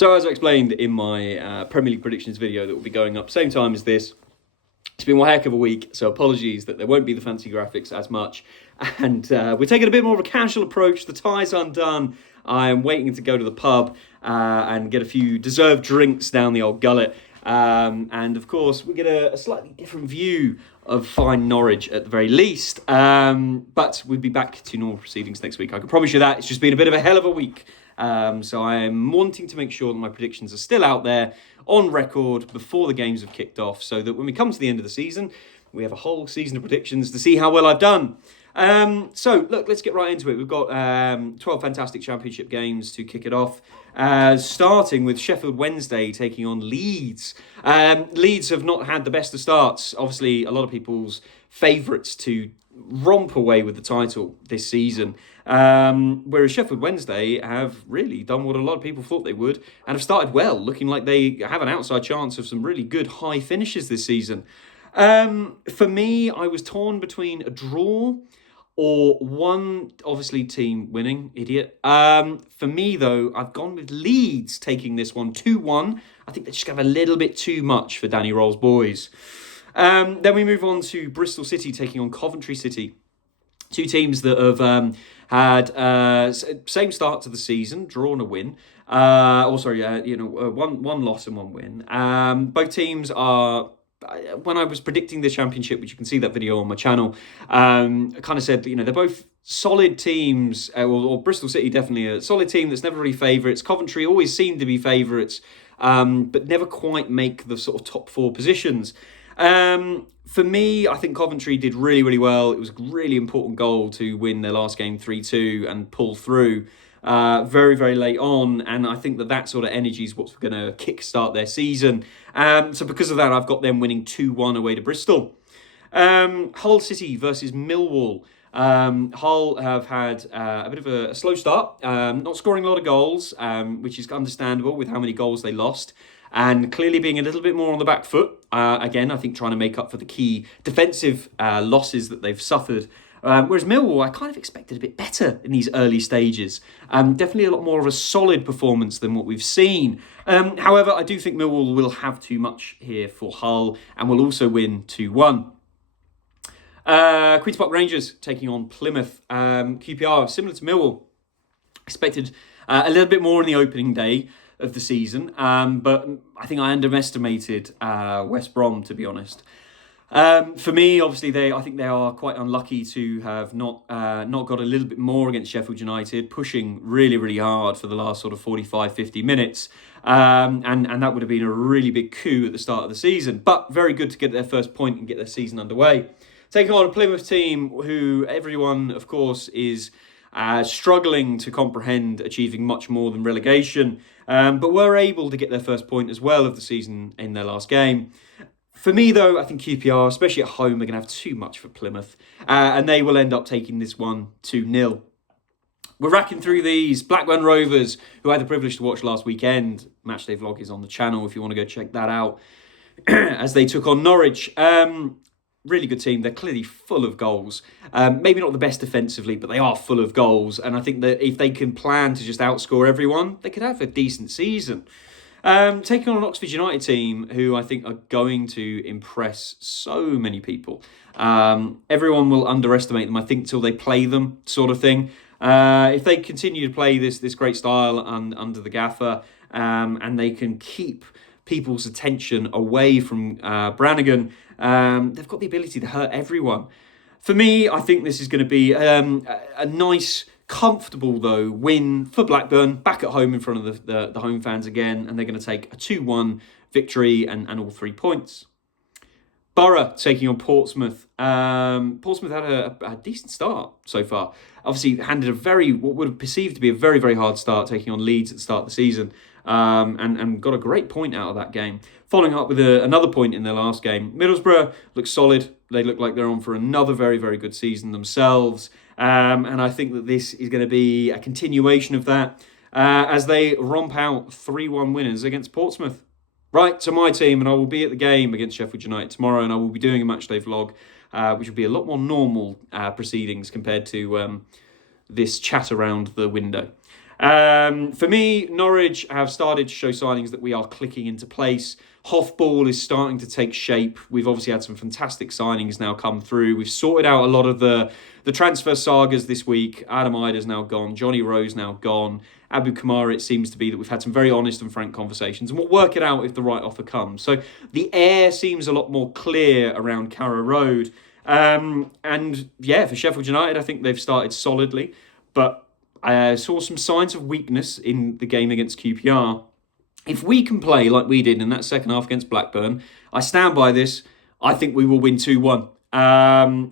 So as I explained in my Premier League predictions video that will be going up same time as this, it's been one heck of a week, so apologies that there won't be the fancy graphics as much. And we're taking a bit more of a casual approach. The tie's undone. I'm waiting to go to the pub and get a few deserved drinks down the old gullet. And of course, we get a slightly different view of fine Norwich at the very least. But we'll be back to normal proceedings next week. I can promise you that. It's just been a bit of a hell of a week. So I am wanting to make sure that my predictions are still out there on record before the games have kicked off, so that when we come to the end of the season, we have a whole season of predictions to see how well I've done. So, look, let's get right into it. We've got 12 fantastic championship games to kick it off, starting with Sheffield Wednesday taking on Leeds. Leeds have not had the best of starts. Obviously, a lot of people's favourites to romp away with the title this season. Whereas Sheffield Wednesday have really done what a lot of people thought they would and have started well, looking like they have an outside chance of some really good high finishes this season. For me, I was torn between a draw or one, obviously, team winning. Idiot. For me, though, I've gone with Leeds taking this one 2-1. I think they just have a little bit too much for Danny Roll's boys. Then we move on to Bristol City taking on Coventry City. Two teams that have had same start to the season, drawn a win. One loss and one win. Both teams are. When I was predicting the championship, which you can see that video on my channel, I kind of said that, they're both solid teams. Or Bristol City definitely a solid team that's never really favourites. Coventry always seem to be favourites, but never quite make the sort of top four positions. For me, I think Coventry did really, really well. It was a really important goal to win their last game 3-2 and pull through very, very late on. And I think that sort of energy is what's going to kickstart their season. So because of that, I've got them winning 2-1 away to Bristol. Hull City versus Millwall. Hull have had a bit of a slow start, not scoring a lot of goals, which is understandable with how many goals they lost. And clearly being a little bit more on the back foot. Again, I think trying to make up for the key defensive losses that they've suffered. Whereas Millwall, I kind of expected a bit better in these early stages. Definitely a lot more of a solid performance than what we've seen. However, I do think Millwall will have too much here for Hull and will also win 2-1. Queen's Park Rangers taking on Plymouth. QPR, similar to Millwall. Expected a little bit more in the opening day of the season, but I think I underestimated West Brom, to be honest. For me, obviously, I think they are quite unlucky to have not got a little bit more against Sheffield United, pushing really, really hard for the last sort of 45, 50 minutes. And that would have been a really big coup at the start of the season. But very good to get their first point and get their season underway. Taking on a Plymouth team who everyone, of course, is struggling to comprehend achieving much more than relegation, but were able to get their first point as well of the season in their last game. For me, though, I think QPR, especially at home, are going to have too much for Plymouth, and they will end up taking this one 2-0. We're racking through these. Blackburn Rovers, who I had the privilege to watch last weekend. Matchday vlog is on the channel if you want to go check that out, as they took on Norwich. Really good team. They're clearly full of goals. Maybe not the best defensively, but they are full of goals. And I think that if they can plan to just outscore everyone, they could have a decent season. Taking on an Oxford United team who I think are going to impress so many people. Everyone will underestimate them, I think, till they play them, sort of thing. If they continue to play this great style under the gaffer, and they can keep people's attention away from Brannigan, they've got the ability to hurt everyone. For me, I think this is going to be a nice, comfortable, though, win for Blackburn, back at home in front of the home fans again, and they're going to take a 2-1 victory and all 3 points. Borough taking on Portsmouth. Portsmouth had a decent start so far. Obviously, handed what would have perceived to be a very, very hard start, taking on Leeds at the start of the season, and got a great point out of that game. Following up with another point in their last game. Middlesbrough looks solid. They look like they're on for another very, very good season themselves. And I think that this is going to be a continuation of that as they romp out 3-1 winners against Portsmouth. Right, so my team, and I will be at the game against Sheffield United tomorrow, and I will be doing a matchday vlog, which will be a lot more normal proceedings compared to this chat around the window. For me, Norwich have started to show signings that we are clicking into place. Hofball is starting to take shape. We've obviously had some fantastic signings now come through. We've sorted out a lot of the transfer sagas this week. Adam Ida's now gone. Johnny Rowe's now gone. Abu Kamara, it seems to be that we've had some very honest and frank conversations, and we'll work it out if the right offer comes. So the air seems a lot more clear around Carrow Road. And yeah, for Sheffield United, I think they've started solidly, but I saw some signs of weakness in the game against QPR. If we can play like we did in that second half against Blackburn, I stand by this. I think we will win 2-1.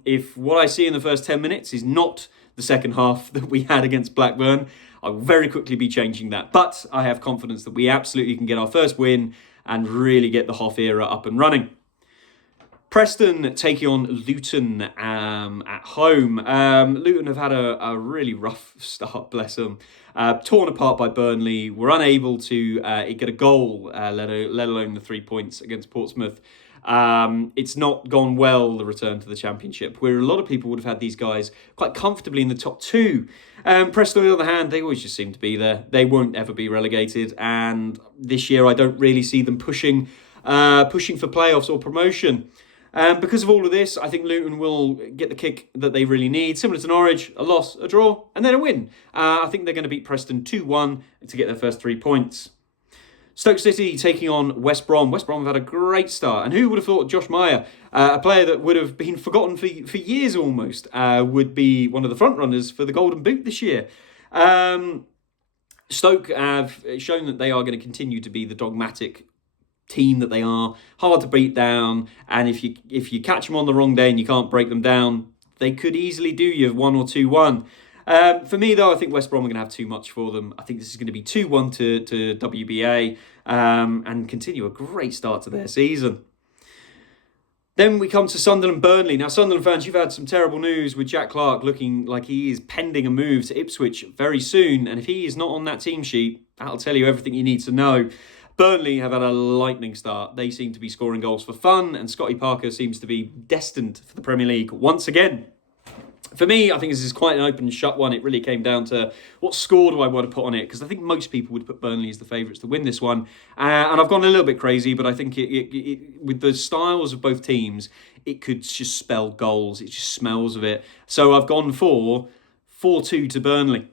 If what I see in the first 10 minutes is not the second half that we had against Blackburn, I will very quickly be changing that. But I have confidence that we absolutely can get our first win and really get the Hoff era up and running. Preston taking on Luton at home. Luton have had a really rough start, bless them. Torn apart by Burnley. Were unable to get a goal, let alone the 3 points against Portsmouth. It's not gone well, the return to the Championship, where a lot of people would have had these guys quite comfortably in the top two. Preston, on the other hand, they always just seem to be there. They won't ever be relegated. And this year, I don't really see them pushing for playoffs or promotion. Because of all of this, I think Luton will get the kick that they really need. Similar to Norwich, a loss, a draw, and then a win. I think they're going to beat Preston 2-1 to get their first 3 points. Stoke City taking on West Brom. West Brom have had a great start. And who would have thought Josh Meyer, a player that would have been forgotten for years almost, would be one of the front runners for the Golden Boot this year. Stoke have shown that they are going to continue to be the dogmatic team that they are, hard to beat down, and if you catch them on the wrong day and you can't break them down, they could easily do you 1 or 2-1. For me, though, I think West Brom are going to have too much for them. I think this is going to be 2-1 to WBA and continue a great start to their season. Then we come to Sunderland Burnley. Now, Sunderland fans, you've had some terrible news with Jack Clarke looking like he is pending a move to Ipswich very soon, and if he is not on that team sheet, that'll tell you everything you need to know. Burnley have had a lightning start. They seem to be scoring goals for fun, and Scotty Parker seems to be destined for the Premier League once again. For me, I think this is quite an open and shut one. It really came down to what score do I want to put on it, because I think most people would put Burnley as the favourites to win this one. And I've gone a little bit crazy, but I think with the styles of both teams, it could just spell goals. It just smells of it. So I've gone for 4-2 to Burnley.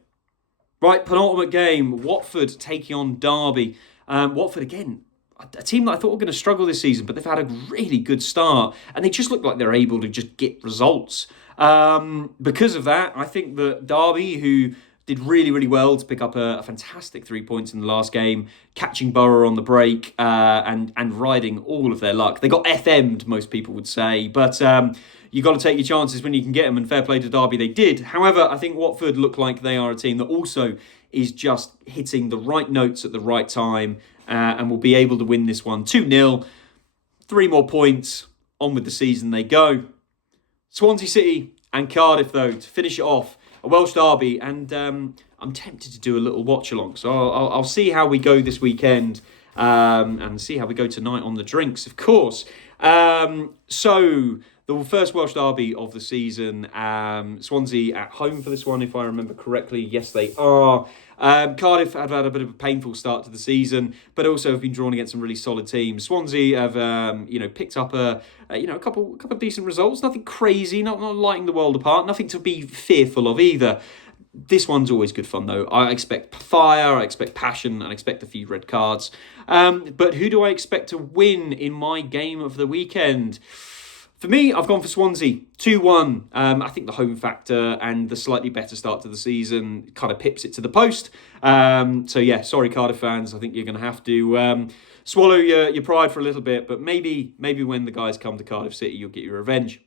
Right, penultimate game, Watford taking on Derby. Watford, again, a team that I thought were going to struggle this season, but they've had a really good start, and they just look like they're able to just get results. Because of that, I think that Derby, who did really, really well to pick up a fantastic 3 points in the last game, catching Borough on the break and riding all of their luck. They got FM'd, most people would say, but you got to take your chances when you can get them, and fair play to Derby, they did. However, I think Watford look like they are a team that also is just hitting the right notes at the right time and will be able to win this one 2-0. 3 more points, on with the season they go. Swansea City and Cardiff, though, to finish it off. A Welsh derby, and I'm tempted to do a little watch-along. So I'll see how we go this weekend and see how we go tonight on the drinks, of course. So the first Welsh derby of the season, Swansea at home for this one, if I remember correctly. Yes, they are. Cardiff have had a bit of a painful start to the season, but also have been drawn against some really solid teams. Swansea have, picked up a couple of decent results. Nothing crazy, not lighting the world apart. Nothing to be fearful of either. This one's always good fun, though. I expect fire, I expect passion, and I expect a few red cards. But who do I expect to win in my game of the weekend? For me, I've gone for Swansea, 2-1. I think the home factor and the slightly better start to the season kind of pips it to the post. Sorry Cardiff fans, I think you're going to have to swallow your pride for a little bit, but maybe when the guys come to Cardiff City, you'll get your revenge.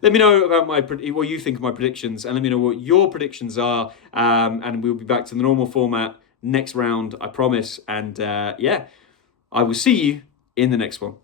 Let me know about what you think of my predictions, and let me know what your predictions are, and we'll be back to the normal format next round, I promise. And I will see you in the next one.